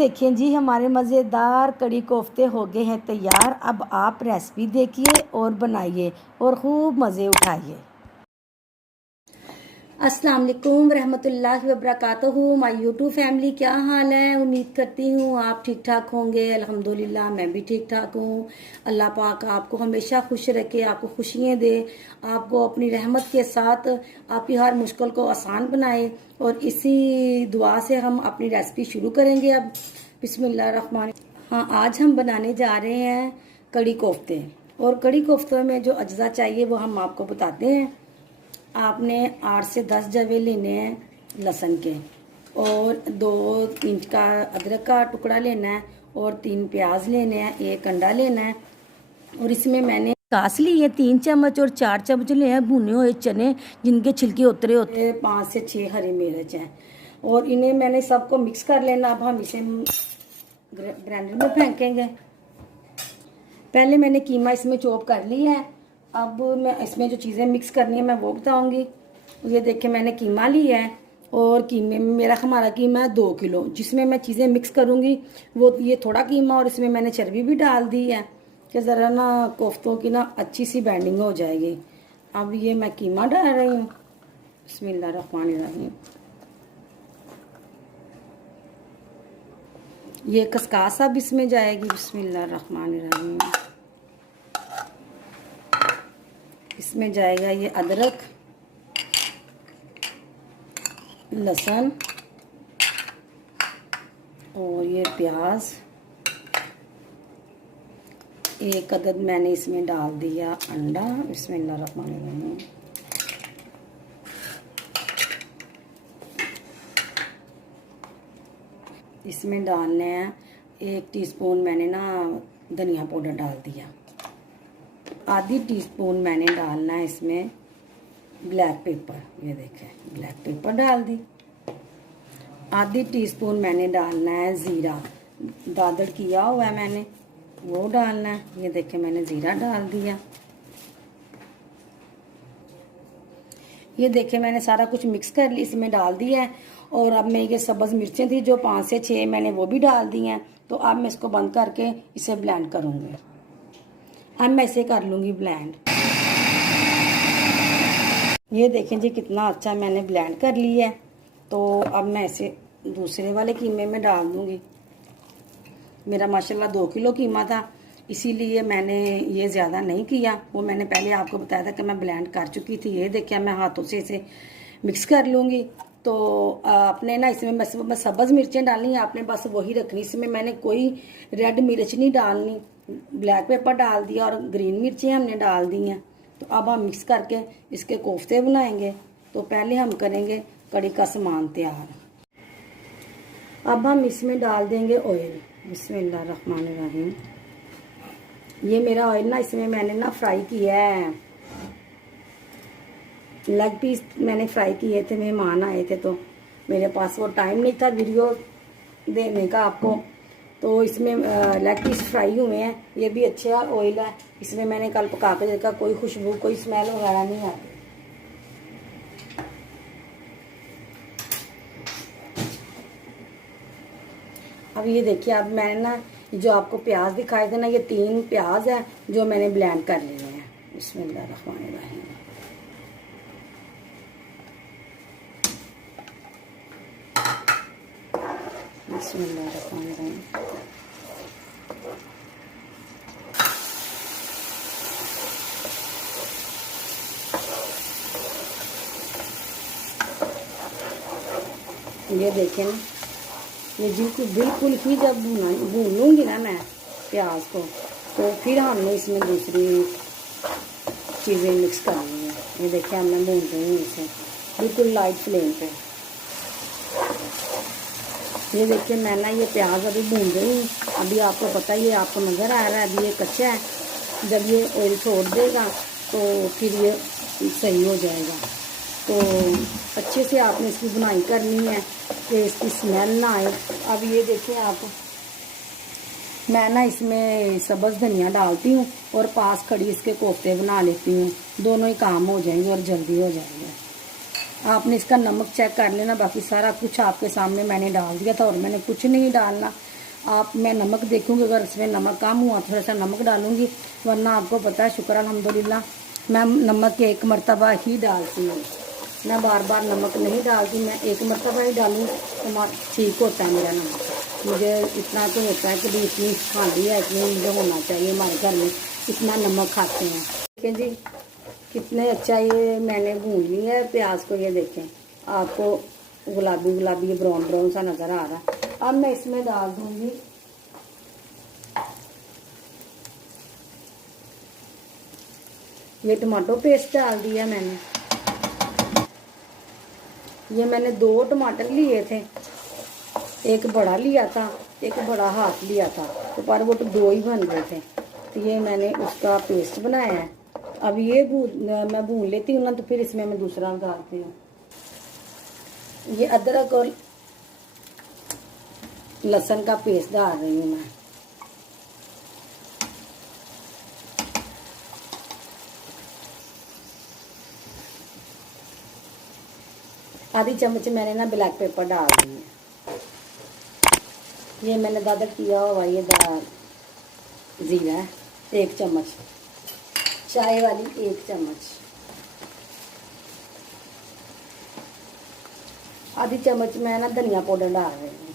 देखें जी, हमारे मज़ेदार कड़ी कोफ्ते हो गए हैं तैयार। अब आप रेसिपी देखिए और बनाइए और खूब मज़े उठाइए। अस्सलाम वालेकुम रहमतुल्लाहि व बरकातहू। माय यूट्यूब फैमिली, क्या हाल है? उम्मीद करती हूँ आप ठीक ठाक होंगे। अल्हम्दुलिल्लाह मैं भी ठीक ठाक हूँ। अल्लाह पाक आपको हमेशा खुश रखे, आपको खुशियाँ दे, आपको अपनी रहमत के साथ आपकी हर मुश्किल को आसान बनाए। और इसी दुआ से हम अपनी रेसिपी शुरू करेंगे। अब बिस्मिल्लाहिर्रहमान। हाँ, आज हम बनाने जा रहे हैं कड़ी कोफ्ते। और कड़ी कोफ्ते में जो अज्जा चाहिए वो हम आपको बताते हैं। आपने 8 से 10 जवे लेने हैं लहसुन के, और 2 इंच का अदरक का टुकड़ा लेना है, और 3 प्याज लेने हैं, 1 अंडा लेना है। और इसमें मैंने कास ली है 3 चम्मच, और 4 चम्मच ले हैं भुने हुए चने जिनके छिलके उतरे होते। 5 से 6 हरी मिर्च हैं, और इन्हें मैंने सबको मिक्स कर लेना। अब हम इसे ग्राइंडर में फेंकेंगे। पहले मैंने कीमा इसमें चॉप कर लिया है। अब मैं इसमें जो चीज़ें मिक्स करनी है मैं वो बताऊंगी। ये देखिए, मैंने कीमा लिया है, और कीमे में हमारा कीमा है 2 किलो, जिसमें मैं चीज़ें मिक्स करूंगी। वो ये थोड़ा कीमा, और इसमें मैंने चर्बी भी डाल दी है कि ज़रा ना कोफ्तों की ना अच्छी सी बैंडिंग हो जाएगी। अब ये मैं कीमा डाल रही हूँ। बिस्मिल्लाहिर्रहमानिर्रहीम। ये खसकास अब इसमें जाएगी। बिस्मिल्लाहिर्रहमानिर्रहीम। इसमें जाएगा ये अदरक, लहसुन, और ये प्याज। 1 अदद मैंने इसमें डाल दिया अंडा। बिस्मिल्लाहिर्रहमानिर्रहीम। इसमें डालने हैं 1 टीस्पून मैंने ना धनिया पाउडर डाल दिया। आधी टीस्पून मैंने डालना है इसमें ब्लैक पेपर। ये देखें, ब्लैक पेपर डाल दी। आधी टीस्पून मैंने डालना है ज़ीरा, दादड़ किया हुआ है मैंने, वो डालना है। ये देखें, मैंने ज़ीरा डाल दिया। ये देखें, मैंने सारा कुछ मिक्स कर लिया, इसमें डाल दिया है। और अब मैं ये सब्ज़ मिर्चें थी जो 5 से 6 मैंने वो भी डाल दी हैं। तो अब मैं इसको बंद करके इसे ब्लेंड करूँगी। अब मैं इसे कर लूँगी ब्लेंड। ये देखें जी, कितना अच्छा मैंने ब्लेंड कर लिया है। तो अब मैं इसे दूसरे वाले कीमे में डाल दूँगी। मेरा माशाल्लाह 2 किलो कीमा था, इसीलिए मैंने ये ज़्यादा नहीं किया। वो मैंने पहले आपको बताया था कि मैं ब्लेंड कर चुकी थी। ये देखिए, मैं हाथों से इसे मिक्स कर लूँगी। तो आपने ना इसमें बस सब्ज़ मिर्चें डालनी है, आपने बस वही रखनी। इसमें मैंने कोई रेड मिर्च नहीं डालनी। ब्लैक पेपर डाल दिया और ग्रीन मिर्चें हमने डाल दी हैं। तो अब हम मिक्स करके इसके कोफ्ते बनाएंगे। तो पहले हम करेंगे कड़ी का सामान तैयार। अब हम इसमें डाल देंगे ऑयल। बिस्मिल्लाहिर्रहमानिर्रहीम। ये मेरा ऑयल ना, इसमें मैंने ना फ्राई किया है, लेग पीस मैंने फ्राई किए थे। मेहमान आए थे तो मेरे पास वो टाइम नहीं था वीडियो देने का आपको। तो इसमें लेग पीस फ्राई हुए हैं। ये भी अच्छा ऑयल है। इसमें मैंने कल पका के देखा, कोई खुशबू कोई स्मेल वगैरह नहीं आती। अब ये देखिए, अब मैंने ना जो आपको प्याज दिखाए थे ना, ये 3 प्याज है जो मैंने ब्लेंड कर लिए हैं। बिस्मिल्लाहिर्रहमानिर्रहीम। बिस्मिल्लाहिर्रहमानिर्रहीम। ये देखें ना, ये बिल्कुल ही जब भून लूँगी ना मैं प्याज को, तो फिर हमने इसमें दूसरी चीज़ें मिक्स करनी है। ये देखिए, अब मैं भून रही हूँ इसे बिल्कुल लाइट फ्लेम पे। ये देखिए, मैं ना ये प्याज अभी भून रही हूँ। अभी आपको पता ही है, आपको नज़र आ रहा है अभी ये कच्चा है। जब ये ऑयल छोड़ देगा तो फिर ये सही हो जाएगा। तो अच्छे से आपने इसकी बुनाई करनी है कि इसकी स्मेल ना आए। अब ये देखिए आप, मैं ना इसमें सब्ज़ धनिया डालती हूँ और 5 कड़ी इसके कोफ्ते बना लेती हूँ। दोनों ही काम हो जाएंगे और जल्दी हो जाएंगे। आपने इसका नमक चेक कर लेना। बाकी सारा कुछ आपके सामने मैंने डाल दिया था, और मैंने कुछ नहीं डालना। आप मैं नमक देखूंगी, अगर इसमें नमक कम हुआ थोड़ा सा नमक डालूंगी, वरना आपको पता है शुक्र अल्हम्दुलिल्लाह मैं नमक एक मरतबा ही डालती हूँ। मैं बार बार नमक नहीं डालती, मैं एक मरतबा ही डालूँ तो ठीक होता है मेरा नमक। मुझे इतना तो होता है कि भाई इतनी खाली है, इतनी मुझे होना चाहिए, हमारे घर में इतना नमक खाते हैं। देखें जी कितने अच्छा ये मैंने भून लिया है प्याज को, ये देखें आपको गुलाबी गुलाबी ये ब्राउन ब्राउन सा नज़र आ रहा है। अब मैं इसमें डाल दूंगी ये टमाटो पेस्ट डाल दिया मैंने। ये मैंने 2 टमाटर लिए थे, एक बड़ा लिया था, एक बड़ा हाथ लिया था, तो पर वो तो 2 ही बन रहे थे, तो ये मैंने उसका पेस्ट बनाया है। अब ये मैं भून लेती हूँ ना, तो फिर इसमें मैं दूसरा डालती हूँ। ये अदरक और लहसुन का पेस्ट डाल रही हूँ मैं। आधी चम्मच मैंने ना ब्लैक पेपर डाल दी है। ये मैंने दादा किया हुआ ये ज़ीरा है 1 चम्मच, चाय वाली 1 चम्मच, आधी चम्मच मैं ना धनिया पाउडर डाल रही हूँ।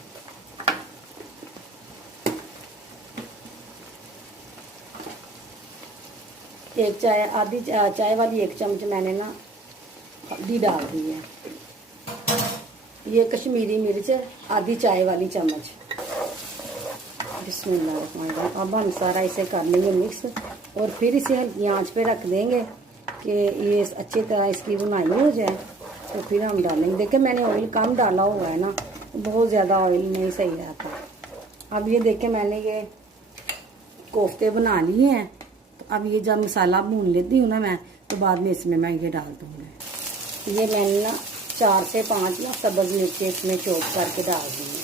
आधी चाय वाली 1 चम्मच मैंने ना हल्दी डाल दी है। ये कश्मीरी मिर्च आधी चाय वाली चम्मच। बिस्मिल्लाह। अब हम सारा इसे कर लेंगे मिक्स और फिर इसे हल्की आंच पे रख देंगे कि ये अच्छी तरह इसकी बुनाई हो जाए, तो फिर हम डालेंगे। देखिए मैंने ऑयल कम डाला हुआ है ना, बहुत ज़्यादा ऑयल नहीं सही रहता। अब ये देखें मैंने ये कोफ्ते बना लिए हैं, तो अब ये जब मसाला भून लेती हूँ ना मैं, तो बाद में इसमें मैं ये डाल दूँगी। ये मैंने ना 4 से 5 ना सब्ज़ मिर्ची इसमें चॉप करके डाल दी है।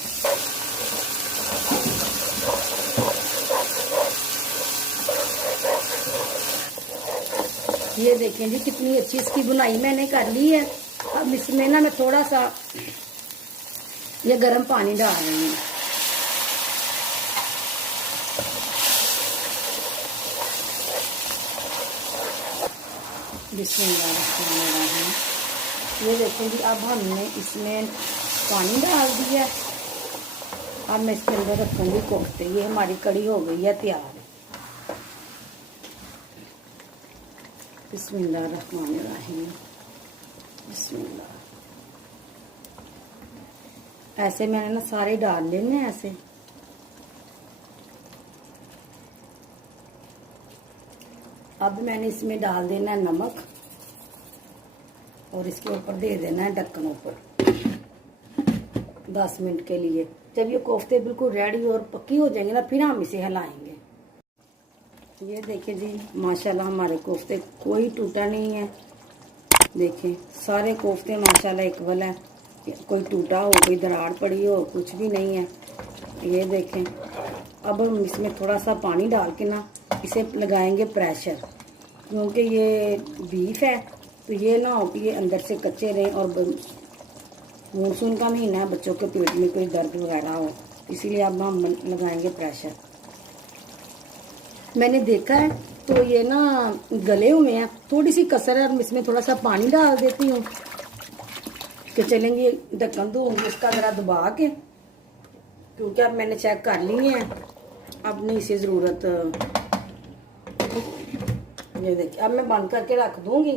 ये देखें जी कितनी अच्छी इसकी बुनाई मैंने कर ली है। अब इसमें ना मैं थोड़ा सा ये गर्म पानी डाल रही हूँ। बिस्मिल्लाह। ये देखें जी अब हमने इसमें पानी डाल दिया। अब मैं इसके अंदर रखूँगी कोफ्ते। ये हमारी कड़ी हो गई है तैयार। बिस्मिल्लाहिर्रहमानिर्रहीम। बिस्मिल्लाह। ऐसे मैंने ना सारे डाल लेने हैं ऐसे। अब मैंने इसमें डाल देना है नमक और इसके ऊपर दे देना है ढक्कन ऊपर 10 मिनट के लिए। जब ये कोफ्ते बिल्कुल रेडी और पक्की हो जाएंगे ना, फिर हम इसे हिलाएंगे। ये देखिए जी माशाल्लाह हमारे कोफ्ते कोई टूटा नहीं है। देखें सारे कोफ्ते माशाल्लाह इक्वल है, कोई टूटा हो, कोई दरार पड़ी हो, कुछ भी नहीं है। ये देखें। अब हम इसमें थोड़ा सा पानी डाल के ना इसे लगाएंगे प्रेशर, क्योंकि ये बीफ है तो ये ना हो कि ये अंदर से कच्चे रहें, और मानसून का महीना है, बच्चों के पेट में कोई दर्द वगैरह हो, इसीलिए अब हम लगाएंगे प्रेशर। मैंने देखा है तो ये ना गले हुए हैं, थोड़ी सी कसर है, इसमें थोड़ा सा पानी डाल देती हूँ कि चलेंगे ढक्कन दूँगी इसका ज़रा दबा के, क्योंकि अब मैंने चेक कर लिए हैं, अब नहीं इसे ज़रूरत। ये देखिए अब मैं बंद करके रख दूँगी,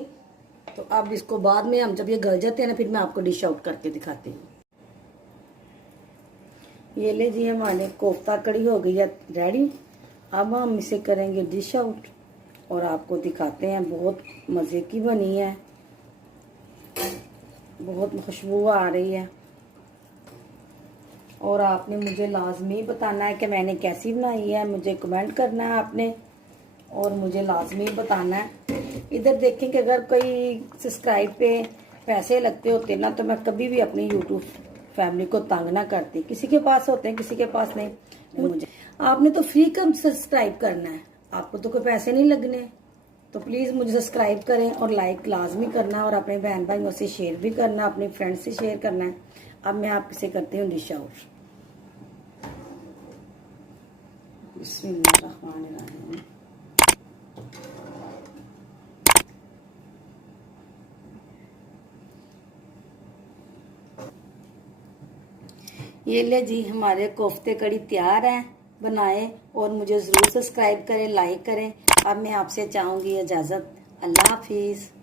तो अब इसको बाद में हम जब ये गल जाते हैं ना, फिर मैं आपको डिश आउट करके दिखाती हूँ। ये ले जी हमारे कोफ्ता कड़ी हो गई है रेडी। अब हम इसे करेंगे डिश आउट और आपको दिखाते हैं। बहुत मज़े की बनी है, बहुत खुशबू आ रही है। और आपने मुझे लाजमी बताना है कि मैंने कैसी बनाई है, मुझे कमेंट करना है आपने, और मुझे लाजमी बताना है। इधर देखें कि अगर कोई सब्सक्राइब पे पैसे लगते होते ना, तो मैं कभी भी अपनी यूट्यूब फैमिली को तंग ना करती। किसी के पास होते हैं, किसी के पास नहीं। मुझे आपने तो फ्री कम सब्सक्राइब करना है, आपको तो कोई पैसे नहीं लगने, तो प्लीज़ मुझे सब्सक्राइब करें और लाइक लाजमी करना है, और अपने बहन भाइयों से शेयर भी करना है, अपने फ्रेंड्स से शेयर करना है। अब मैं आप इसे करती हूँ डिश आउट। बिस्मिल्लाहिर्रहमानिर्रहीम। ये ले जी, हमारे कोफ्ते कड़ी तैयार हैं, बनाएं और मुझे ज़रूर सब्सक्राइब करें, लाइक करें। अब मैं आपसे चाहूँगी इजाज़त। अल्लाह हाफिज़।